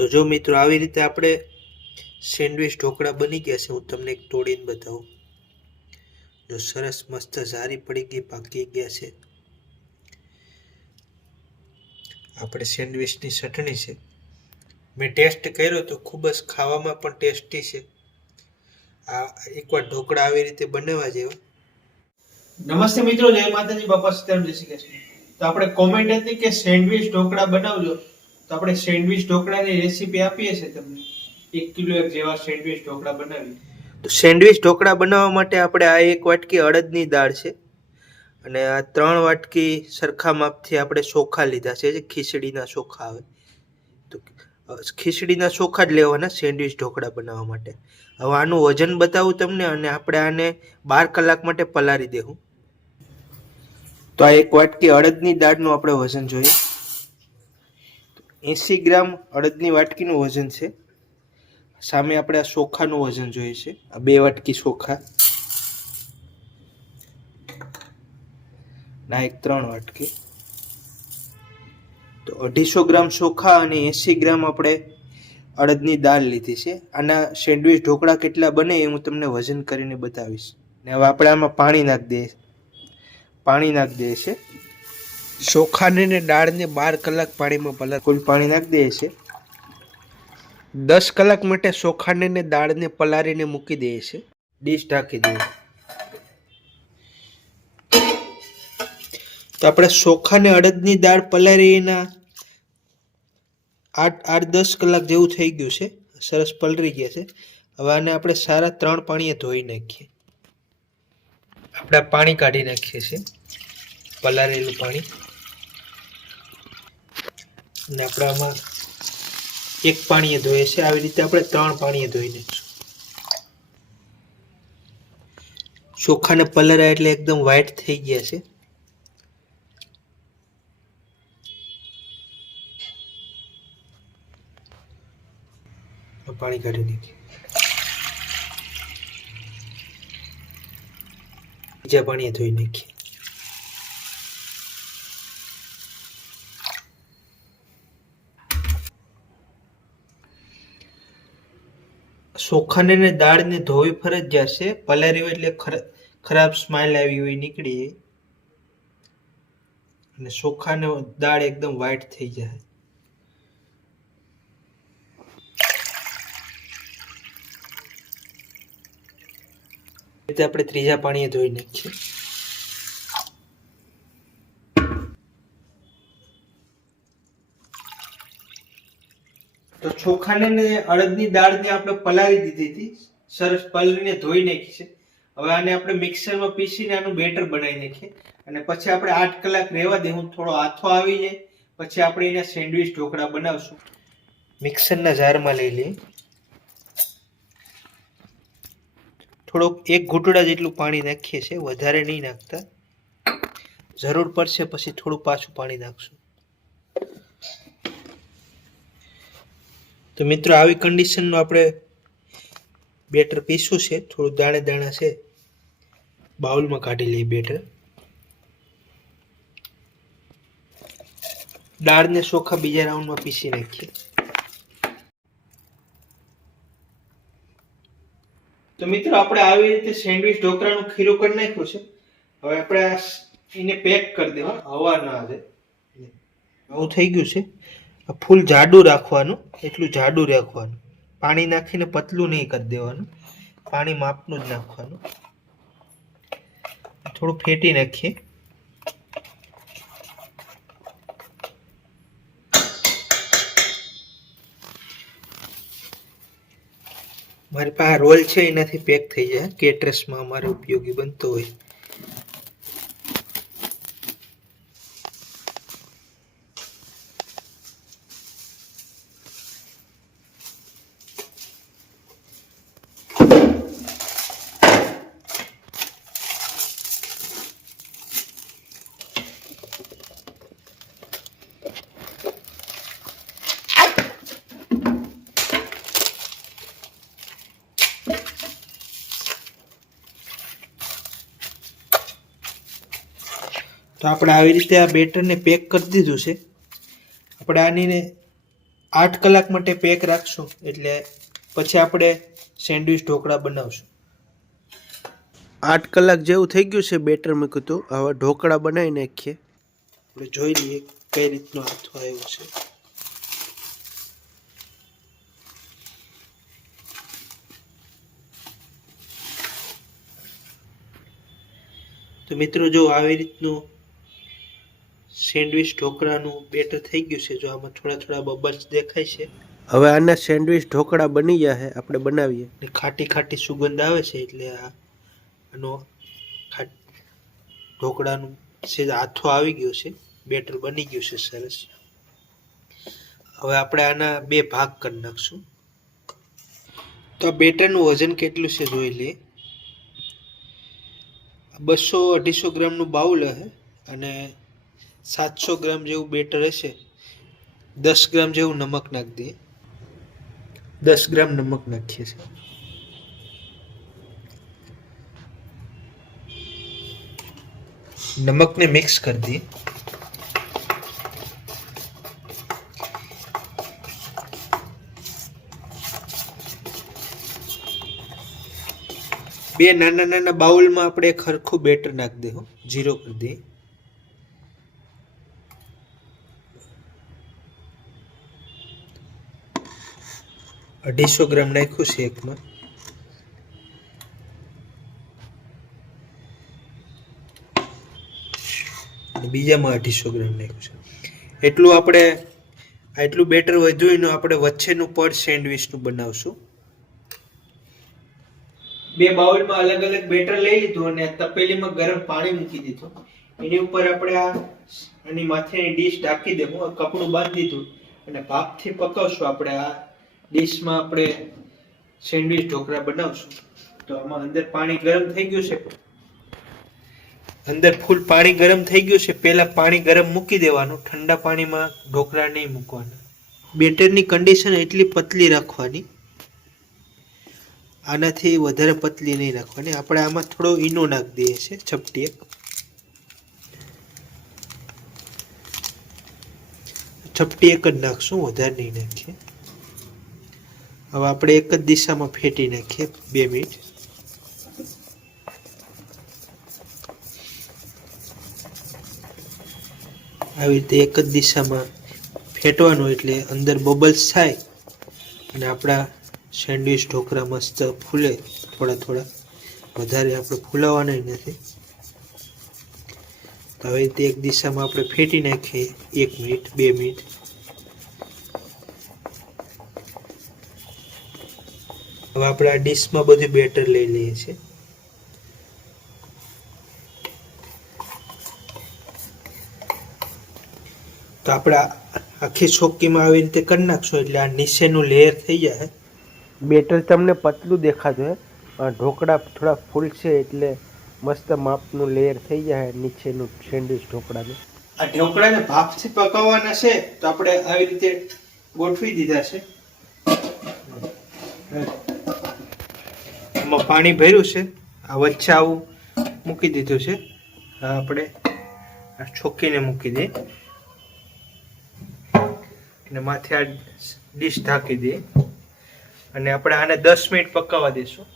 તો જો મિત્રો આવી રીતે આપણે સેન્ડવિચ ઢોકળા બની ગયા છે. હું તમને એક તોડીને બતાવું. જો સરસ મસ્ત સારી પડી ગઈ, પાકી ગયા છે. આપણે સેન્ડવિચની ચટણી છે. મેં ટેસ્ટ કર્યો તો ખૂબ જ ખાવામાં પણ ટેસ્ટી છે. આ એકવાર ઢોકળા આવી રીતે બનાવવા જેવા. નમસ્તે મિત્રો, જય માતાજી, બાપા સીતારામ, જય શ્રી કૃષ્ણ. તો આપણે કોમેન્ટ હતી કે સેન્ડવિચ ઢોકળા બનાવજો, તો આપણે સેન્ડવિચ ઢોકળાની રેસીપી આપીએ છીએ તમને. 1 કિલો જેવા સેન્ડવિચ ઢોકળા બનાવી. તો સેન્ડવિચ ઢોકળા બનાવવા માટે આપણે આ 1 વાટકી અડદની દાળ છે અને આ 3 વાટકી સરખા માપથી આપણે ચોખા લીધા છે, જે ખીચડીના ચોખા આવે. તો ખીચડીના ચોખા જ લેવાના સેન્ડવિચ ઢોકળા બનાવવા માટે. હવે આનું વજન બતાવું તમને, અને આપણે આને 12 કલાક માટે પલાળી દેવું. તો આ 1 વાટકી અડદની દાળનું આપણે વજન જોઈએ. 80 ગ્રામ અડદની વાટકીનું વજન છે. સામે આપણે આ ચોખાનું વજન જોઈએ છે. આ 2 વાટકી ચોખા ના 3 વાટકી. તો 250 ગ્રામ ચોખા અને 80 ગ્રામ આપણે અડદની દાળ લીધી છે. આના સેન્ડવિચ ઢોકળા કેટલા બને એ હું તમને વજન કરીને બતાવીશ. ને હવે આપણે આમાં પાણી નાખી દઈએ છે. ચોખાને ને દાળને 12 કલાક પાણીમાં પલાળ કુલ પાણી નાખી દઈએ છે. 10 કલાક માટે ચોખાને ને દાળને પલાળીને મૂકી દઈએ છે. ડીશ ઢાંકી દઈએ. તો આપણે ચોખા ને અડદની દાળ પલાળી એના 8-10 કલાક જેવું થઈ ગયું છે. સરસ પલળી ગયા છે. હવે આને આપણે સારા 3 પાણીએ ધોઈ નાખીએ. આપણે પાણી કાઢી નાખીએ છીએ, પલાળેલું પાણી. અને આપણે આમાં 1 પાણીએ ધોઈએ છીએ. આવી રીતે આપણે 3 પાણીએ ધોઈ નાખીશું. ચોખાને પલાળ્યા એટલે એકદમ વ્હાઈટ થઈ ગયા છે. પાણી કાઢી નાખીએ. બીજા પાણીએ ધોઈ નાખીએ. ચોખાને ને દાળને ધોવી ફરજિયાત છે. પલાળી હોય એટલે ખરાબ સ્માઈલ આવી હોય નીકળી જાય, અને ચોખાને દાળ એકદમ વ્હાઈટ થઈ જાય. રીતે આપણે ત્રીજા પાણીએ ધોઈ નાખીએ. તો ચોખાને ને અડદની દાળને આપણે પલાળી દીધી હતી, સરસ પલળીને ધોઈ નાખી છે. હવે આને આપણે મિક્સરમાં પીસીને આનું બેટર બનાવી નાખીએ, અને પછી આપણે 8 કલાક રહેવા દેવું. થોડો આથો આવી જાય પછી આપણે એના સેન્ડવિચ ઢોકળા બનાવશું. મિક્સરના જારમાં લઈ લઈએ. થોડોક 1 ઘૂંટડા જેટલું પાણી નાખીએ છીએ, વધારે નહીં નાખતા. જરૂર પડશે પછી થોડું પાછું પાણી નાખશું. તો મિત્રો આવી કન્ડિશનમાં આપણે બેટર પીસવું છે. થોડું દાણે દાણા છે. બાઉલમાં કાઢી લઈએ બેટર. દાળને ચોખા બીજા રાઉન્ડમાં પીસી નાખીએ. તો મિત્રો આપણે આવી રીતે સેન્ડવિચ ઢોકળાનું ખીરું કરી નાખ્યું છે. હવે આપણે એને પેક કરી દેવા, હવા ના આવે. આવું થઈ ગયું છે. ફૂલ જાડું રાખવાનું, એટલું જાડું રાખવાનું. પાણી નાખીને પતલું નહીં કરી દેવાનું, પાણી માપનું જ નાખવાનું. થોડું ફેટી નાખીએ. મારી પાસે રોલ છે, એનાથી પેક થઈ જાય. કેટરસમાં અમારે ઉપયોગી બનતો હોય. તો આપણે આવી રીતે આ બેટરને પેક કરી દીધું છે. આપણે આની 8 કલાક માટે પેક રાખશું એટલે પછી આપણે સેન્ડવિચ ઢોકળા બનાવશું. 8 કલાક જેવું થઈ ગયું છે બેટર મૂક્યું હતું. હવે ઢોકળા બનાવી નાખીએ. આપણે જોઈ લઈએ કઈ રીતનો હાથો આવ્યો છે. તો મિત્રો જો આવી રીતનું સેન્ડવિચ ઢોકળાનું બેટર થઈ ગયું છે. જો આમાં થોડા થોડા બબલ્સ દેખાય છે. હવે આના સેન્ડવિચ ઢોકળા બની ગયા છે. આપણે બનાવીએ. ખાટી ખાટી સુગંધ આવે છે એટલે આનો ઢોકળાનું સેજ હાથો આવી ગયો છે. બેટર બની ગયું છે સરસ. હવે આપણે આના 2 ભાગ કરી નાખશું. તો આ બેટરનું વજન કેટલું છે જોઈ લઈએ. 200-250 ગ્રામનું બાઉલ હશે અને 700 ગ્રામ જેવું બેટર હશે. 10 ગ્રામ જેવું નમક નાખી દઈએ. 10 ગ્રામ નમક નાખીએ છીએ. નમકને મિક્સ કરી દઈએ. બે નાના નાના બાઉલમાં આપણે ખરખું બેટર નાખી દઈએ. જીરો કરી દઈએ. અઢીસો ગ્રામ નાખ્યું છે એકમાં. બીજામાં 250 ગ્રામ નાખ્યું છે. એટલું બેટર વધ્યું એનું આપણે વચ્ચેનું પડ સેન્ડવિચનું બનાવશું. 2 બાઉલમાં અલગ અલગ બેટર લઈ લીધું અને તપેલીમાં ગરમ પાણી મૂકી દીધું. એની ઉપર આપણે આની માથેની ડીશ ઢાંકી દેવું. કપડું બાંધી દીધું અને ભાપથી પકાવશું. આપણે આ ડીશમાં આપણે સેન્ડવિચ ઢોકળા બનાવશું. તો આમાં અંદર પાણી ગરમ થઈ ગયું છે. અંદર ફૂલ પાણી ગરમ થઈ ગયું છે. પહેલા પાણી ગરમ મૂકી દેવાનું. ઠંડા પાણીમાં ઢોકળા નહીં મૂકવાના. બેટરની કન્ડિશન એટલી પતલી રાખવાની. આનાથી વધારે પતલી નહીં રાખવાની. આપણે આમાં થોડો ઈનો નાખી દઈએ છીએ ચપટી એક. ચપટી એક જ નાખશું, વધારે નહીં નાખીએ. હવે આપણે એક જ દિશામાં ફેટી નાખીએ 2 મિનિટ. આવી રીતે એક જ દિશામાં ફેટવાનું એટલે અંદર બબલ્સ થાય અને આપણા સેન્ડવિચ ઢોકળા મસ્ત ફૂલે. થોડા થોડા, વધારે આપણે ફૂલાવવાના નથી. તો આવી રીતે એક દિશામાં આપણે ફેટી નાખીએ 1 મિનિટ 2 મિનિટ. હવે આપણે આ ડીશમાં બધું બેટર લઈ લઈએ છીએ. તો આપણે આખી ચોક્કીમાં આવી રીતે કરી નાખશું એટલે આ નીચેનું લેયર થઈ જાય. બેટર તમને પતલું દેખાતું હોય પણ ઢોકળા થોડા ફૂલશે એટલે મસ્ત માપનું લેયર થઈ જાય નીચેનું સેન્ડવિચ ઢોકળાનું. આ ઢોકળાને ભાપથી પકાવવાના છે તો આપણે આવી રીતે ગોઠવી દીધા છે. આમાં પાણી ભર્યું છે. આ વચ્ચે આવું મૂકી દીધું છે. આ આપણે આ ચોક્કીને મૂકી દઈએ અને માથે આ ડીશ ઢાંકી દઈએ અને આપણે આને 10 મિનિટ પકાવવા દઈશું.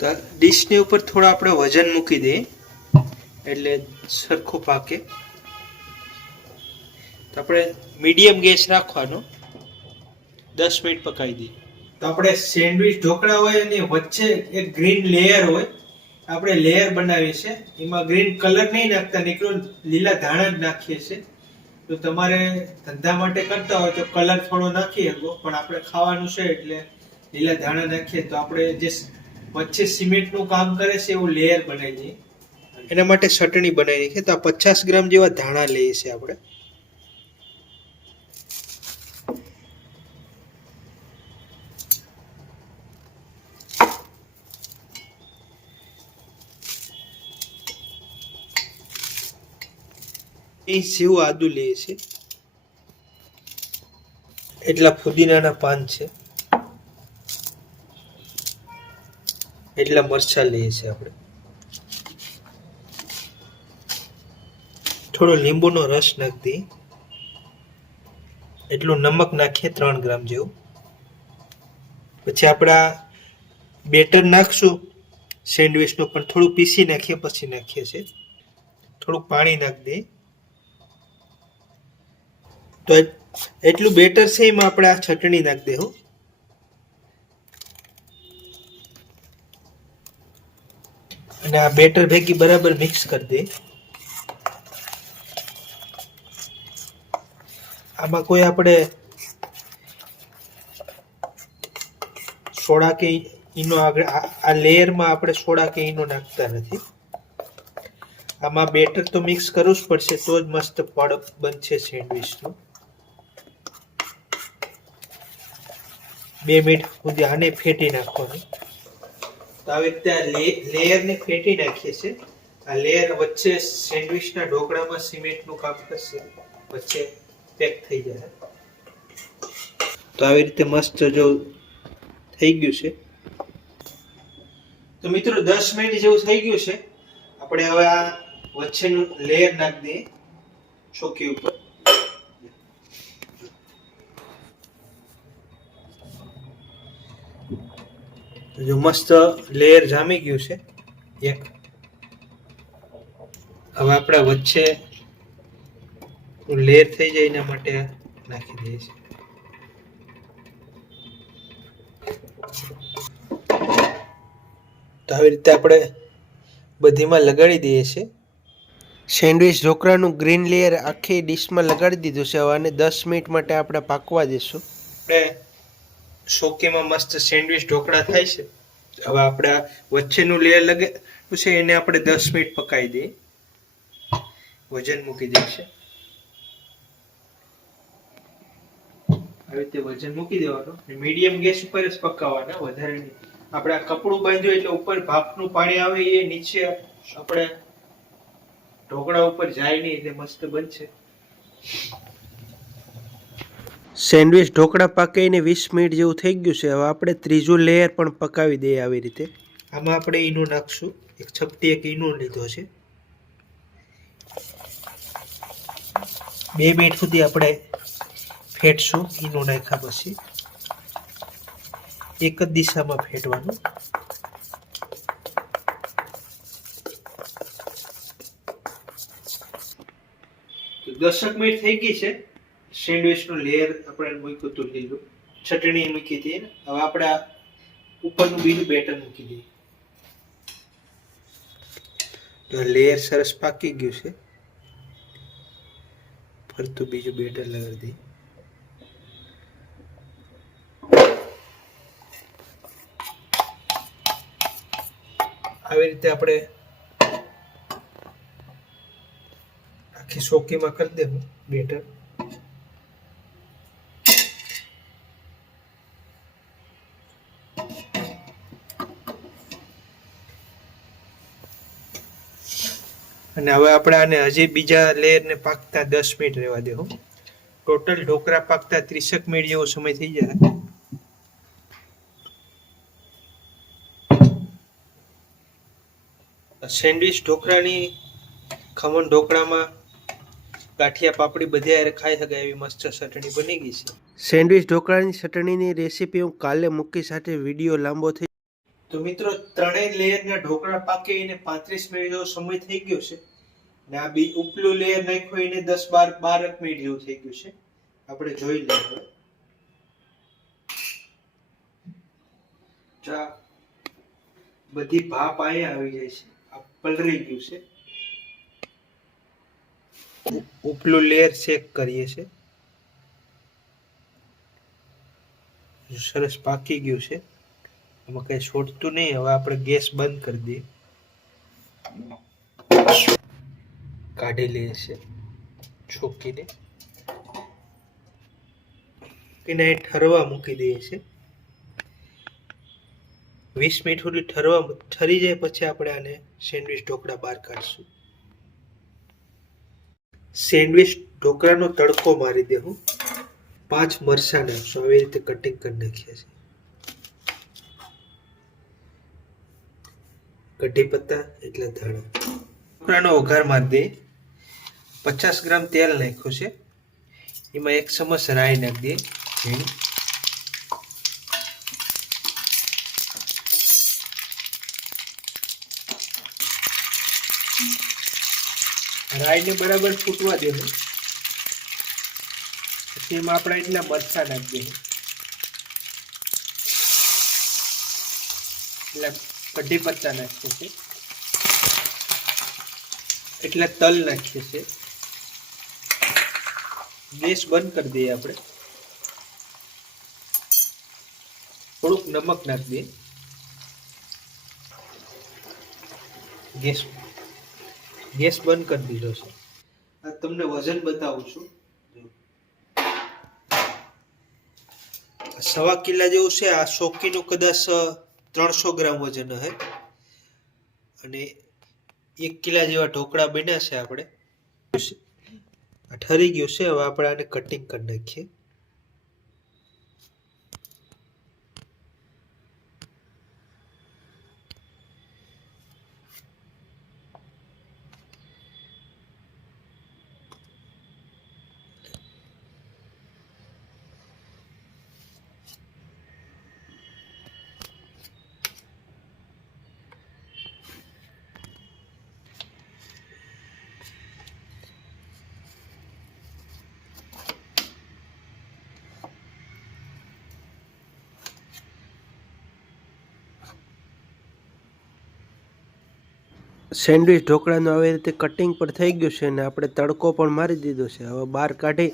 તો ડીશની ઉપર થોડું આપણે વજન મૂકી દઈએ એટલે સરખું પાકે. તો આપણે મીડિયમ ગેસ રાખવાનો. 10 મિનિટ પકાવી દઈએ. તો આપણે સેન્ડવિચ ઢોકળા હોય અને વચ્ચે એક ગ્રીન લેયર હોય. આપણે લેયર બનાવીએ છીએ. એમાં ગ્રીન કલર નહીં નાખતા, નીકળો લીલા ધાણા જ નાખીએ છીએ. તો તમારે ધંધા માટે કરતા હોય તો કલર થોડો નાખી શકો, પણ આપણે ખાવાનું છે એટલે લીલા ધાણા નાખીએ. તો આપણે જે વચ્ચે સિમેન્ટનું કામ કરે છે એવું લેયર બનાવી દઈએ. એના માટે ચટણી બનાવી નાખીએ. તો આ 50 ગ્રામ જેવા ધાણા લઈએ છીએ આપણે. જેવું આદુ લઈએ છીએ. એટલા ફુદીનાના પાન છે. એટલા મરચાં લઈએ છીએ આપણે. થોડો લીંબુનો રસ નાખી દઈએ. એટલું નમક નાખીએ 3 ગ્રામ જેવું. પછી આપણા બેટર નાખશું સેન્ડવિચનું, પણ થોડું પીસી નાખીએ પછી નાખીએ છીએ. થોડુંક પાણી નાખી દઈએ. તો એટલું બેટર છે એમાં આપણે આ ચટણી નાખી દેવું. અને આ બેટર ભેગી બરાબર મિક્સ કરી દઈએ. આમાં કોઈ આપણે સોડા કે ઈનો આગળ આ લેયરમાં આપણે સોડા કે ઈનો નાખતા નથી. આમાં બેટર તો મિક્સ કરવું જ પડશે, તો જ મસ્ત પડ બનશે સેન્ડવિચનું. 2 મિનિટ સુધી આને ફેટી નાખવાનું. તો આવી રીતે આ લેયરને ફેટી નાખીએ છીએ. આ લેયર વચ્ચે સેન્ડવિચના ઢોકળામાં સિમેન્ટનું કામ કરશે, વચ્ચે પેક થઈ જાય. તો આવી રીતે મસ્ત જો થઈ ગયું છે. તો મિત્રો 10 મિનિટ જેવું થઈ ગયું છે. આપણે હવે આ વચ્ચેનું લેયર નાખી દઈએ ચોકી ઉપર. જો મસ્ત લેયર જામી ગયું છે એક. હવે આપણે વચ્ચે લેયર થઈ જાય એના માટે નાખી દઈએ છીએ. તો આવી રીતે આપણે બધીમાં લગાડી દઈએ છીએ. સેન્ડવિચ ઢોકળાનું ગ્રીન લેયર આખી ડીશમાં લગાડી દીધું છે. હવે આને 10 મિનિટ માટે આપણે પાકવા દઈશું. આપણે શોકીમાં મસ્ત સેન્ડવિચ ઢોકળા થાય છે. હવે આપણે વચ્ચેનું લેયર લગાવ્યું છે એને આપણે 10 મિનિટ પકાવી દઈએ. વજન મૂકી દઈએ. આવી રીતે વજન મૂકી દેવાનું. મીડિયમ ગેસ ઉપર જ પકાવવાના, વધારે નહીં. આપણે આ કપડું બાંધ્યું એટલે ઉપર ભાપનું પાણી આવે એ નીચે આપણે ઢોકળા ઉપર જાય નહીં, એટલે મસ્ત બનશે. સેન્ડવિચ ઢોકળા પાકીને 20 મિનિટ જેવું થઈ ગયું છે. હવે આપણે ત્રીજું લેયર પણ પકાવી દઈએ આવી રીતે. આમાં આપણે ઈનો નાખશું. એક ચપટી એક ઈનો લીધો છે. 2 મિનિટ સુધી આપણે ફેટશું. ઈનો નાખ્યા પછી એક જ દિશામાં ફેટવાનું. તો 10 મિનિટ થઈ ગઈ છે. સેન્ડવિચનું લેયર આપણે મૂક્યું હતું લીલું, ચટણી મૂકી હતી. હવે આપણે ઉપરનું બીજું બેટર મૂકી દઈએ. તો લેયર સરસ પાકી ગયું છે. ફરતું બીજું બેટર લગાડી દઈએ. આવી રીતે આપણે આખી સોકીમાં કરી દેવું બેટર. અને હવે આપણે આને હજી બીજા લેયરને પાકતા 10 મિનિટ રહેવા દેવું. ટોટલ ઢોકળા પાકતા 30 મિનિટ જેવો સમય થઈ જાય. સેન્ડવિચ ઢોકળાની ખમણ ઢોકળામાં ગાંઠિયા પાપડી બધે હારે ખાઈ શકાય એવી મસ્ત ચટણી બની ગઈ છે. સેન્ડવિચ ઢોકળાની ચટણીની રેસીપી હું કાલે મૂકી, સાથે વિડીયો લાંબો થઈ. તો મિત્રો ત્રણેય લેયરના ઢોકળા પાકે એને 35 મિનિટ જેવો સમય થઈ ગયો છે. ને આ ઉપલું લેયર નાખ્યું એને 10-12 મિનિટ જેવું થઈ ગયું છે. આપણે જોઈ લઈએ. બધી ભાપ અહીંયા આવી જાય છે. આ પલળી ગયું છે. ઉપલું લેયર ચેક કરીએ છે. સરસ પાકી ગયું છે. આમાં કઈ છોડતું નહીં. હવે આપણે ગેસ બંધ કરી દઈએ. કાઢી લઈએ છે છોકીને. એને ઠરવા મૂકી દઈએ છે. 20 મિનિટ સુધી ઠરી જાય પછી આપણે આને સેન્ડવિચ ઢોકળા બહાર કાઢશું. સેન્ડવિચ ઢોકળાનો તડકો મારી દેવું. 5 મરચાં નાખશું. આવી રીતે કટિંગ કરી નાખ્યા છે. કઢી પત્તા એટલે ધાણા. ઢોકળાનો વઘાર મારી દઈએ. 50 ગ્રામ તેલ નાખ્યું છે. એમાં 1 ચમચ રાઈ નાખી દઈએ ઝીણી. રાઈને બરાબર ફૂટવા દેવું. પછી એમાં આપણે એટલા મરચાં નાખી દઈએ, એટલે કઢી પત્તા નાખીએ છીએ, એટલે તલ નાખીએ છીએ. ગેસ બંધ કરી દઈએ. આપણે થોડુંક નમક નાખી દઈએ. ગેસ બંધ કરી દીધો છે. આ તમને વજન બતાવું છું. 1.25 કિલા જેવું છે. આ શોકીનું કદાચ 300 ગ્રામ વજન હશે અને 1 કિલા જેવા ઢોકળા બન્યા છે. આપણે ઠરી ગયું છે. હવે આપણે આને કટિંગ કરી નાખીએ. સેન્ડવિચ ઢોકળાનું આવી રીતે કટિંગ પણ થઈ ગયું છે અને આપણે તડકો પણ મારી દીધો છે. હવે બહાર કાઢી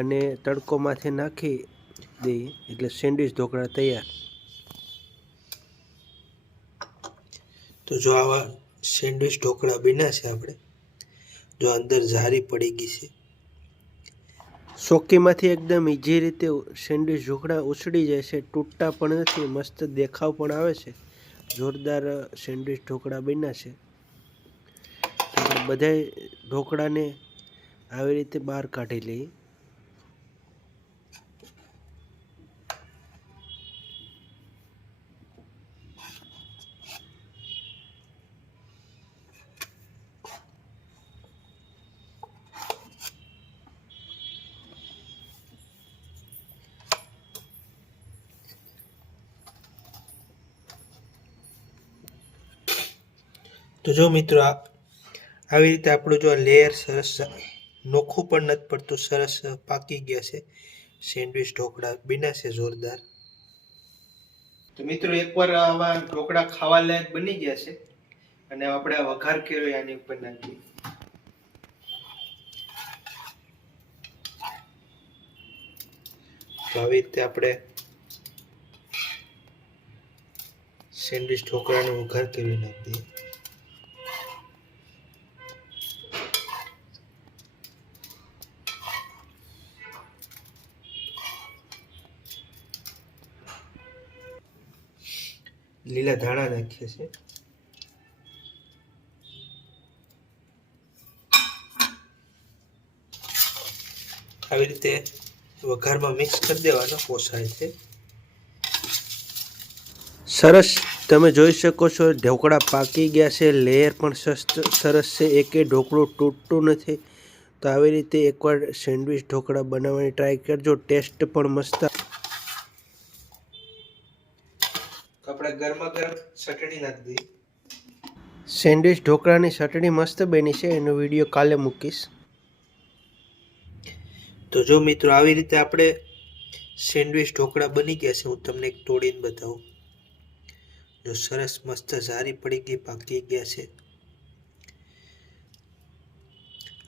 અને તડકોમાંથી નાખી દઈએ એટલે સેન્ડવિચ ઢોકળા તૈયાર. તો જો આવા સેન્ડવિચ ઢોકળા બન્યા છે. આપણે જો અંદર જારી પડી ગઈ છે. ચોક્કીમાંથી એકદમ ઈઝી રીતે સેન્ડવિચ ઢોકળા ઉછળી જાય છે, તૂટતા પણ નથી, મસ્ત દેખાવ પણ આવે છે. જોરદાર સેન્ડવિચ ઢોકળા બન્યા છે. બધા ઢોકળાને આવી રીતે બહાર કાઢી લઈએ. તો જો મિત્રો આવી રીતે આપણું જો લેયર સરસ નોખું પણ નથી પડતું, સરસ પાકી ગયા છે. સેન્ડવિચ ઢોકળા બન્યા છે જોરદાર. તો મિત્રો એકવાર આવા ઢોકળા ખાવા લાયક બની ગયા છે અને આપણે આ વઘાર કર્યો આની ઉપર નાખીએ. તો આવી રીતે આપણે સેન્ડવિચ ઢોકળાનો વઘાર કરી નાખીએ. લીલા ધાણા નાખીએ છીએ. આવી રીતે વઘારમાં મિક્સ કરી દેવાનો પોસાય છે. સરસ તમે જોઈ શકો છો ઢોકળા પાકી ગયા છે. લેયર પણ સરસ છે. એકેય ઢોકળું તૂટતું નથી. તો આવી રીતે એકવાર સેન્ડવિચ ઢોકળા બનાવવાની ટ્રાય કરજો. ટેસ્ટ પણ મસ્ત. આપણે ગરમા ગરમ ચટણી નાખી દઈએ. સેન્ડવિચ ઢોકળાની ચટણી મસ્ત બની છે. એનો વિડીયો કાલે મૂકીશ. તો જો મિત્રો આવી રીતે આપણે સેન્ડવિચ ઢોકળા બની ગયા છે. હું તમને એક તોડીને બતાવું. જો સરસ મસ્ત જારી પડી ગઈ, પાકી ગયા છે.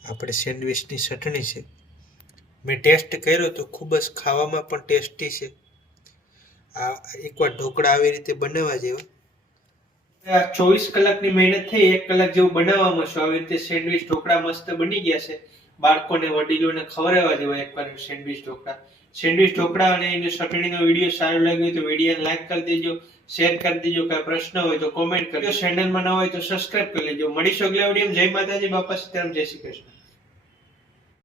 આપણે સેન્ડવિચની ચટણી છે. મેં ટેસ્ટ કર્યો તો ખૂબ જ ખાવામાં પણ ટેસ્ટી છે. આ એકવાર ઢોકળા આવી રીતે બનાવવા જેવા. 24 કલાકની મહેનત થઈ, 1 કલાક જેવું બનાવવામાં છે. આવી રીતે સેન્ડવિચ ઢોકળા મસ્ત બની ગયા છે. બાળકોને વડીલોને ખવડાવવા જેવા એકવાર સેન્ડવિચ ઢોકળા. સેન્ડવિચ ઢોકળા અને એની ચટણીનો વિડીયો સારો લાગ્યો તો વિડીયોને લાઈક કરી દેજો, શેર કરી દેજો. કાંઈ પ્રશ્ન હોય તો કોમેન્ટ કરજો. ચેનલમાં ન હોય તો સબસ્ક્રાઇબ કરી લેજો. મળીશું અગલા વિડીયોમાં. જય માતાજી, બાપા સીતારામ, જય શ્રી કૃષ્ણ.